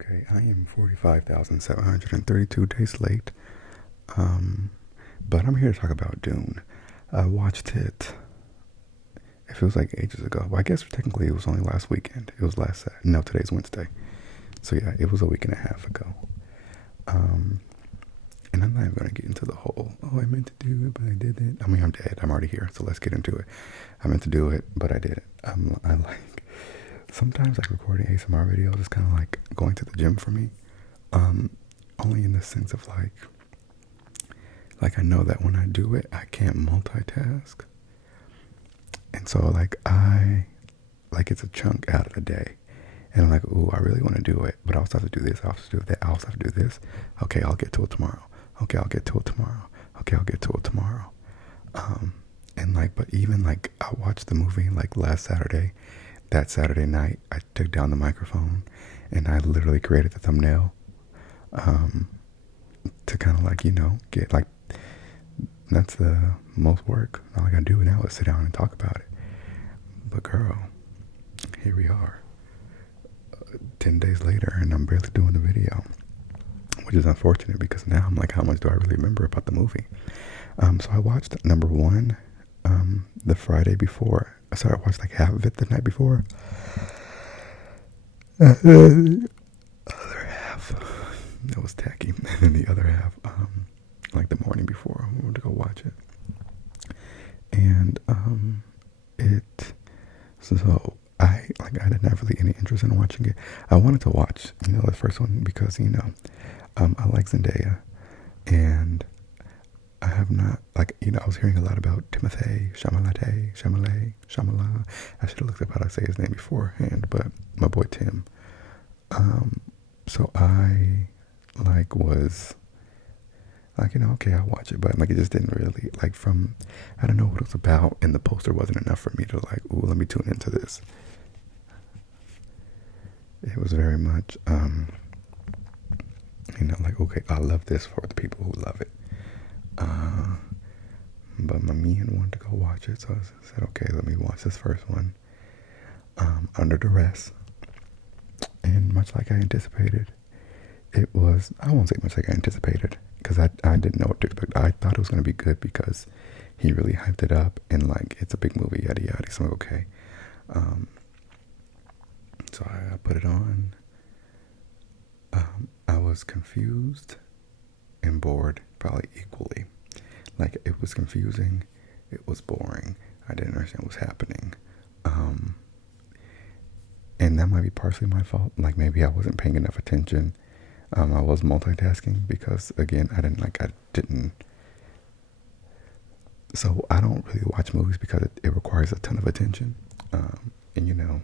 Okay, I am 45,732 days late. Um, but I'm here to talk about Dune. I watched it. It feels like ages ago. Well, I guess technically it was only last weekend. It was last Saturday. No, today's Wednesday. So yeah, it was a week and a half ago. Um, and I'm not even gonna get into the whole. Oh, I meant to do it, but I didn't. I mean, I'm dead. I'm already here. So let's get into it. I meant to do it, but I didn't. I like sometimes like recording ASMR videos is kind of like going to the gym for me. Um, Only in the sense of like I know that when I do it, I can't multitask, and so like it's a chunk out of the day, and I'm like, ooh, I really want to do it, but I also have to do this, I also have to do that, I also have to do this. Okay, I'll get to it tomorrow. Okay, I'll get to it tomorrow. Okay, I'll get to it tomorrow. Um, and like, but even like I watched the movie like last Saturday. That Saturday night, I took down the microphone, and I literally created the thumbnail. Um, to kind of like get like that's the most work. All I gotta do now is sit down and talk about it. But girl, here we are, 10 days later, and I'm barely doing the video, which is unfortunate because now I'm like, how much do I really remember about the movie? So I watched number one, the Friday before. Sorry, I watched like half of it the night before. The other half, that was tacky, and then the other half, like the morning before, I went to go watch it, and it. So I didn't have really any interest in watching it. I wanted to watch the first one because I like Zendaya, and I have not I was hearing a lot about Timothée Chalamet. I should have looked up how to say his name beforehand, but my boy Tim. Um, so I was okay, I'll watch it, but like it just didn't really from I don't know what it was about, and the poster wasn't enough for me to ooh, let me tune into this. It was very much okay, I love this for the people who love it. Uh, but my man wanted to go watch it, so I said, okay, let me watch this first one. Under duress, and much like I anticipated, it was. I won't say much like I anticipated because I didn't know what to expect. I thought it was going to be good because he really hyped it up, and it's a big movie, yada yada. So I'm like, okay. Um, so I put it on. I was confused and bored, probably equally. It was confusing, it was boring. I didn't understand what was happening. Um, and that might be partially my fault. Maybe I wasn't paying enough attention. I was multitasking because again, I didn't. So I don't really watch movies because it requires a ton of attention. And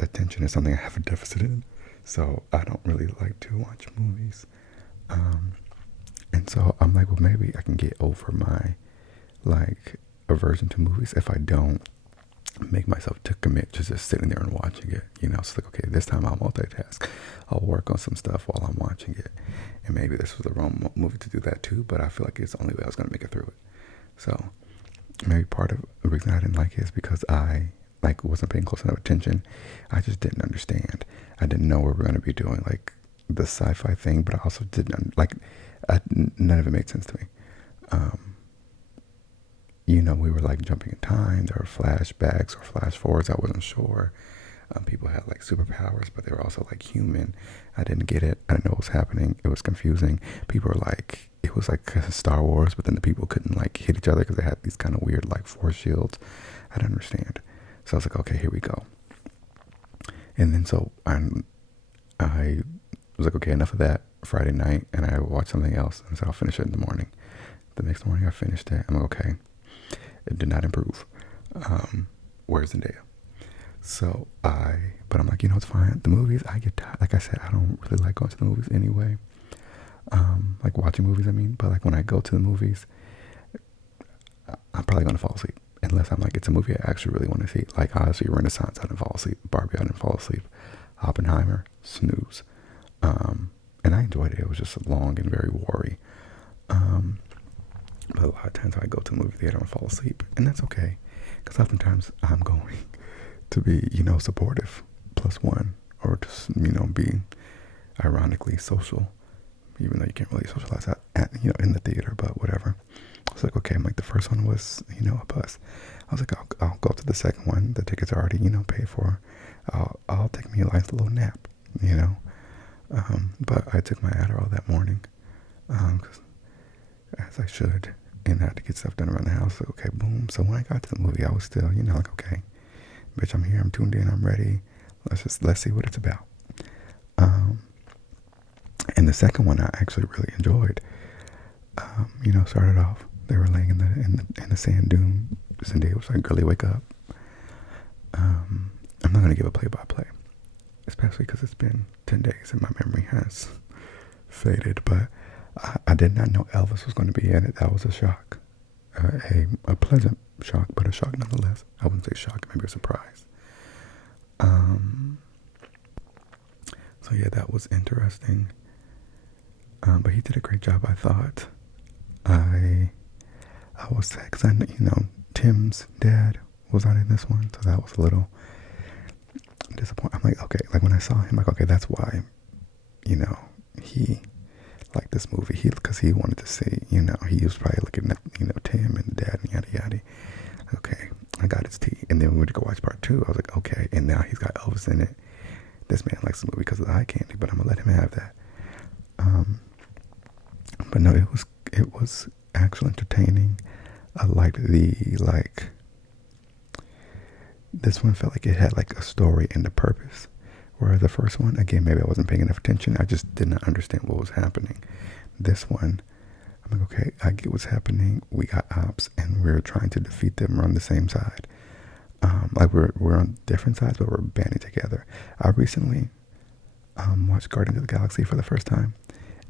attention is something I have a deficit in. So I don't really like to watch movies. And so I'm like, well, maybe I can get over my aversion to movies if I don't make myself to commit to just sitting there and watching it. So okay, this time I'll multitask. I'll work on some stuff while I'm watching it. And maybe this was the wrong movie to do that too, but I feel like it's the only way I was going to make it through it. So maybe part of the reason I didn't like it is because I wasn't paying close enough attention. I just didn't understand. I didn't know we were going to be doing the sci-fi thing, but I also didn't none of it made sense to me. We were jumping in time. There were flashbacks or flash forwards. I wasn't sure. People had superpowers, but they were also human. I didn't get it. I didn't know what was happening. It was confusing. People were it was Star Wars, but then the people couldn't hit each other because they had these kind of weird force shields. I didn't understand. So I was like, okay, here we go. And then so I was like, okay, enough of that. Friday night, and I watched something else, and so I'll finish it in the morning. The next morning, I finished it. I'm like, okay, it did not improve. Where's Zendaya? But I'm like, it's fine. The movies, I get tired. Like I said, I don't really like going to the movies anyway. Watching movies, I mean. But when I go to the movies, I'm probably gonna fall asleep unless I'm it's a movie I actually really want to see. Honestly, Renaissance, I didn't fall asleep. Barbie, I didn't fall asleep. Oppenheimer, snooze. And I enjoyed it. It was just long and very wary. But a lot of times I go to the movie theater and fall asleep, and that's okay, because oftentimes I'm going to be, supportive, plus one, or just, be ironically social, even though you can't really socialize at in the theater, but whatever. I was like, okay, I'm like, the first one was, a bus. I was like, I'll go to the second one. The tickets are already, paid for. I'll take me a nice little nap. But I took my Adderall that morning, 'cause as I should, and I had to get stuff done around the house. So, okay, boom. So when I got to the movie, I was still, like, okay, bitch, I'm here, I'm tuned in, I'm ready. Let's see what it's about. And the second one I actually really enjoyed. Started off, they were laying in the sand dune. Zendaya was like, "Girlie, wake up." I'm not gonna give a play-by-play, especially because it's been 10 days and my memory has faded. But I did not know Elvis was going to be in it. That was a shock, a pleasant shock, but a shock nonetheless. I wouldn't say shock, maybe a surprise. So yeah, that was interesting. But he did a great job, I thought. I was sad because Tim's dad was not in this one, so that was a little disappointing. I'm like, okay, like when I saw him, like, okay, that's why, he liked this movie. Because he wanted to see, he was probably looking at, Tim and dad and yada yada. Okay, I got his tea. And then we went to go watch part 2. I was like, okay, and now he's got Elvis in it. This man likes the movie because of the eye candy, but I'm gonna let him have that. But no, it was actually entertaining. I liked this one felt like it had like a story and a purpose. Whereas the first one, again, maybe I wasn't paying enough attention. I just did not understand what was happening. This one, I'm like, okay, I get what's happening. We got ops and we're trying to defeat them. We're on the same side. Like we're on different sides, but we're banding together. I recently watched Guardians of the Galaxy for the first time,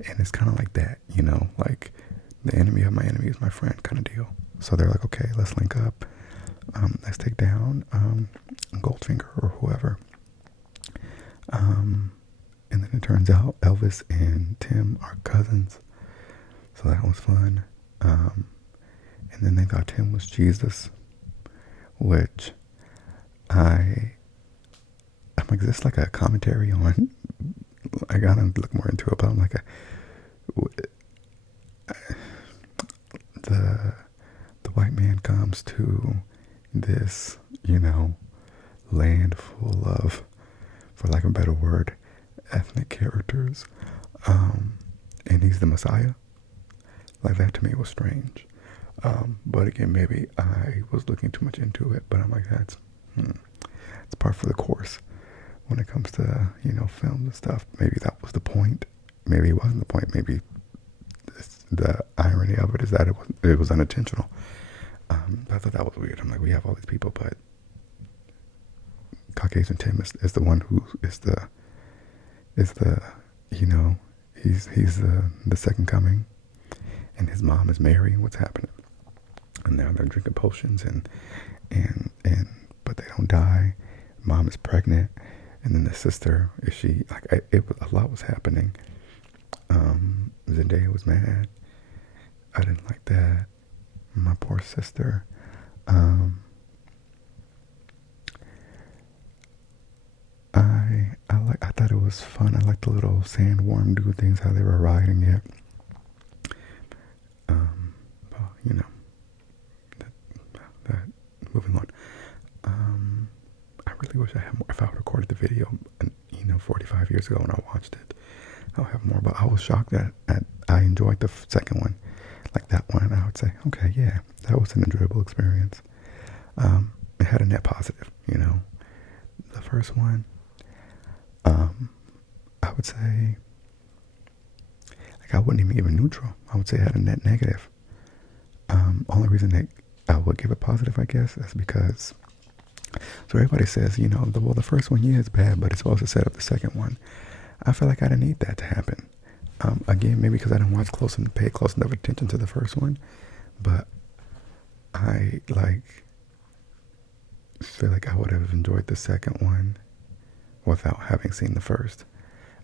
and it's kind of like that, like the enemy of my enemy is my friend kind of deal. So they're like, okay, let's link up, let's take down Goldfinger or whoever. And then it turns out Elvis and Tim are cousins, so that was fun. And then they thought Tim was Jesus, which I'm like, is this like a commentary on? I gotta look more into it, but I'm like, the white man comes to this, land full of, for lack of a better word, ethnic characters, and he's the Messiah. Like, that to me was strange. But again, maybe I was looking too much into it, but I'm like, it's par for the course when it comes to, films and stuff. Maybe that was the point. Maybe it wasn't the point. Maybe the irony of it is that it was unintentional. I thought that was weird. I'm like, we have all these people, but Caucasian Tim is the one who is the he's the second coming, and his mom is Mary, and what's happening? And now they're drinking potions and but they don't die. Mom is pregnant, and then the sister, is she like, a lot was happening. Zendaya was mad. I didn't like that. My poor sister. I thought it was fun. I liked the little sandworm dude things, how they were riding it. Well, that moving on. I really wish I had more. If I recorded the video, 45 years ago when I watched it, I'll have more. But I was shocked that I enjoyed the second one. Like that one, I would say, okay, yeah, that was an enjoyable experience. It had a net positive, The first one, I would say, like, I wouldn't even give it neutral. I would say it had a net negative. Only reason that I would give it positive, I guess, is because, so everybody says, the first one, yeah, it's bad, but it's supposed to set up the second one. I feel like I didn't need that to happen. Again, maybe because I didn't pay close enough attention to the first one, but I feel like I would have enjoyed the second one without having seen the first.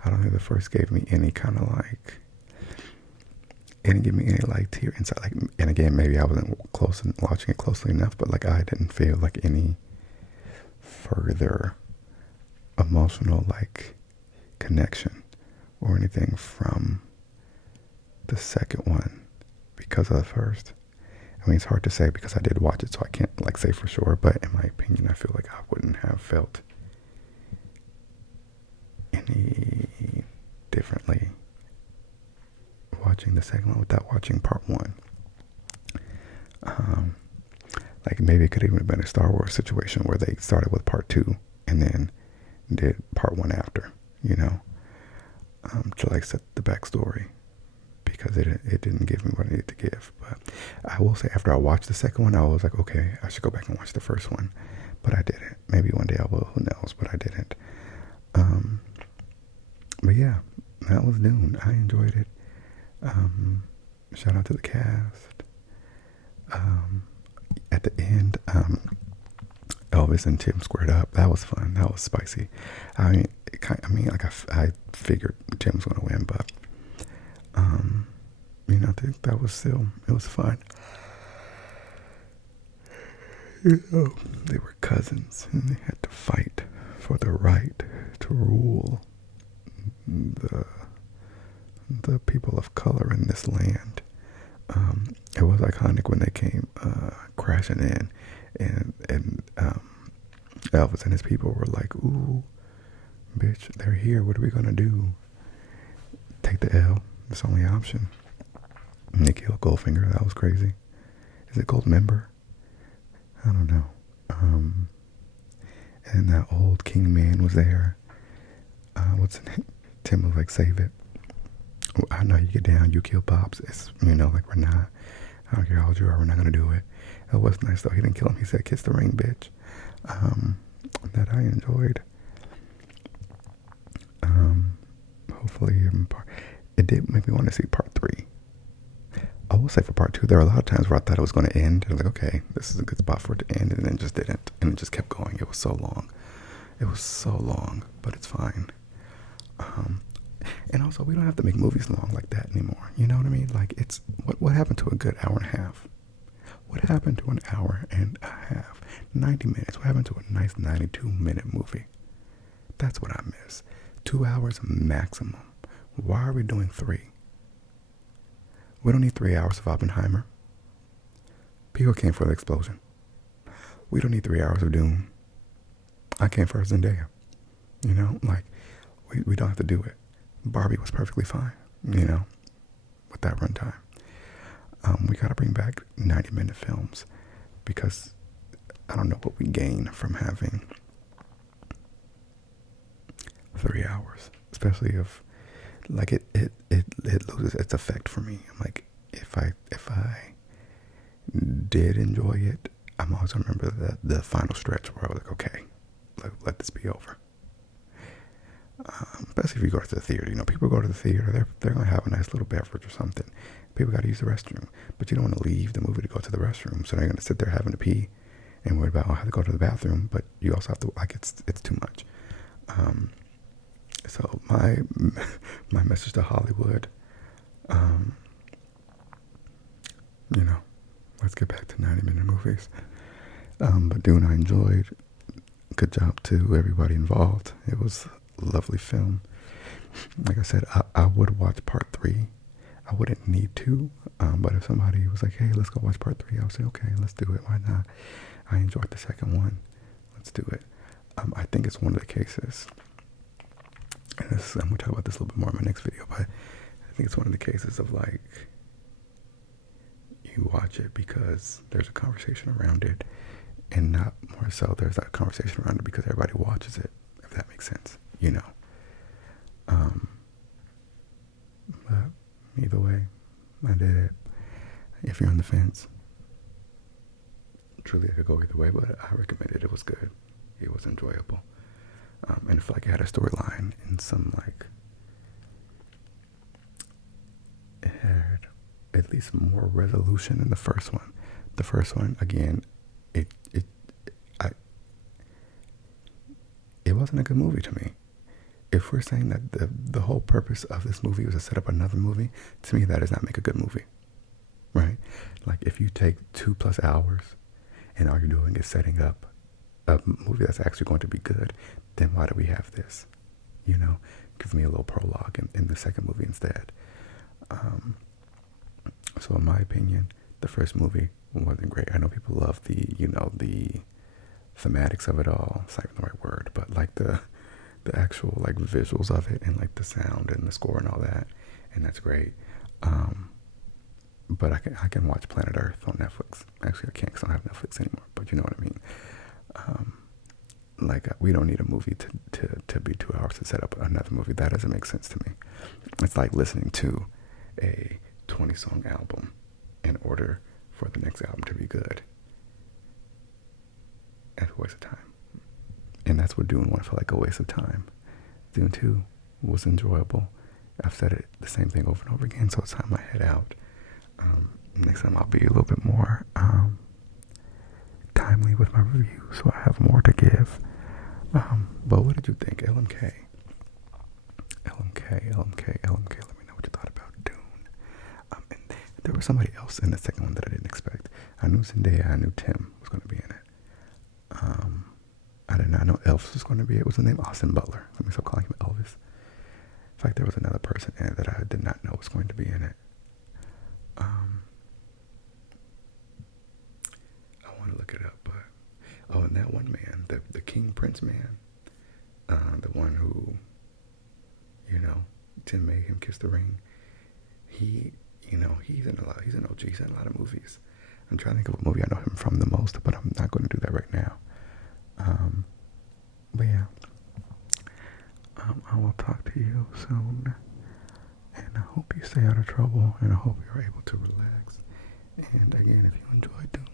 I don't think the first gave me any kind of it didn't give me any tear inside. And again, maybe I wasn't watching it closely enough, but I didn't feel like any further emotional connection or anything from the second one because of the first. I mean, it's hard to say because I did watch it, so I can't like say for sure. But in my opinion, I feel like I wouldn't have felt any differently watching the second one without watching part one. Like maybe it could even have been a Star Wars situation where they started with part two and then did part one after, you know, to like set the backstory, because it didn't give me what I needed to give. But I will say, after I watched the second one, I was like, okay, I should go back and watch the first one, but I didn't. Maybe one day I will, who knows, but I didn't. But yeah, that was Dune. I enjoyed it. Shout out to the cast. At the end, Elvis and Tim squared up. That was fun. That was spicy. I mean, like I figured Tim was gonna win, but you know, I think that was still, it was fun. You know, they were cousins and they had to fight for the right to rule the people of color in this land. It was iconic when they came crashing in, and Elvis and his people were like, "Ooh, bitch, they're here. What are we gonna do? Take the L. It's the only option." And they killed Goldfinger. That was crazy. Is it Goldmember? I don't know. And that old king man was there. What's his name? Tim was like, "Save it. I know you get down, you kill Pops. It's, you know, like, we're not. I don't care how old you are, we're not gonna do it." It was nice though. He didn't kill him. He said, "Kiss the ring, bitch." That I enjoyed. Hopefully, it did make me want to see part 3. I will say for part 2, there were a lot of times where I thought it was going to end. I was like, okay, this is a good spot for it to end, and then it just didn't, and it just kept going. It was so long. It was so long, but it's fine. And also, we don't have to make movies long like that anymore. You know what I mean? Like, it's what happened to a good hour and a half? What happened to an hour and a half? 90 minutes. What happened to a nice 92-minute movie? That's what I miss. 2 hours maximum. Why are we doing 3? We don't need 3 hours of Oppenheimer. People came for the explosion. We don't need 3 hours of Dune. I came for Zendaya. You know, like, we don't have to do it. Barbie was perfectly fine, you know, with that runtime. We gotta bring back 90-minute films, because I don't know what we gain from having 3 hours, especially if, like, it loses its effect for me. I'm like, if I did enjoy it, I'm always gonna remember the final stretch where I was like, okay, let this be over. Especially if you go to the theater. You know, people go to the theater, they're gonna have a nice little beverage or something. People gotta use the restroom, but you don't want to leave the movie to go to the restroom, so they're gonna sit there having to pee and worry about, oh, I have to go to the bathroom, but you also have to, like, it's too much. So my message to Hollywood, you know, let's get back to 90-minute movies. But Dune, I enjoyed. Good job to everybody involved. It was a lovely film. Like I said, I would watch part 3. I wouldn't need to, but if somebody was like, hey, let's go watch part 3, I would say, okay, let's do it. Why not? I enjoyed the second one. Let's do it. I think it's one of the cases, and I'm going to talk about this a little bit more in my next video, but I think it's one of the cases of, like, you watch it because there's a conversation around it, and not more so there's that conversation around it because everybody watches it, if that makes sense, you know. But either way, I did it. If you're on the fence, truly I could go either way, but I recommend it. It was good. It was enjoyable. And I feel like it had a storyline and some, like, it had at least more resolution than the first one. The first one, again, it wasn't a good movie to me. If we're saying that the whole purpose of this movie was to set up another movie, to me that does not make a good movie, right? Like, if you take 2+ hours and all you're doing is setting up a movie that's actually going to be good, then why do we have this? You know, give me a little prologue in the second movie instead. So in my opinion, the first movie wasn't great. I know people love the thematics of it all. It's not even the right word, but like the actual like visuals of it and like the sound and the score and all that, and that's great. But I can watch Planet Earth on Netflix. Actually, I can't because I don't have Netflix anymore. But you know what I mean. Like we don't need a movie to be 2 hours to set up another movie. That doesn't make sense to me. It's like listening to a 20-song album in order for the next album to be good. That's a waste of time. And that's what Dune 1 felt like, a waste of time. Dune 2 was enjoyable. I've said it the same thing over and over again, so it's time I head out. Next time I'll be a little bit more timely with my review, so I have more to give. But what did you think? LMK. Let me know what you thought about Dune. And there was somebody else in the second one that I didn't expect. I knew Zendaya, I knew Tim was going to be in it. I did not know Elvis was going to be it. What's his name? Austin Butler. Let me stop calling him Elvis. In fact, there was another person in it that I did not know was going to be in it. I want to look it up, but and that one man, the King Prince man, the one who, Tim made him kiss the ring. He's in a lot. He's an OG. He's in a lot of movies. I'm trying to think of what movie I know him from the most, but I'm not going to do that right now. But yeah, I will talk to you soon, and I hope you stay out of trouble, and I hope you're able to relax. And again, if you enjoyed Dune,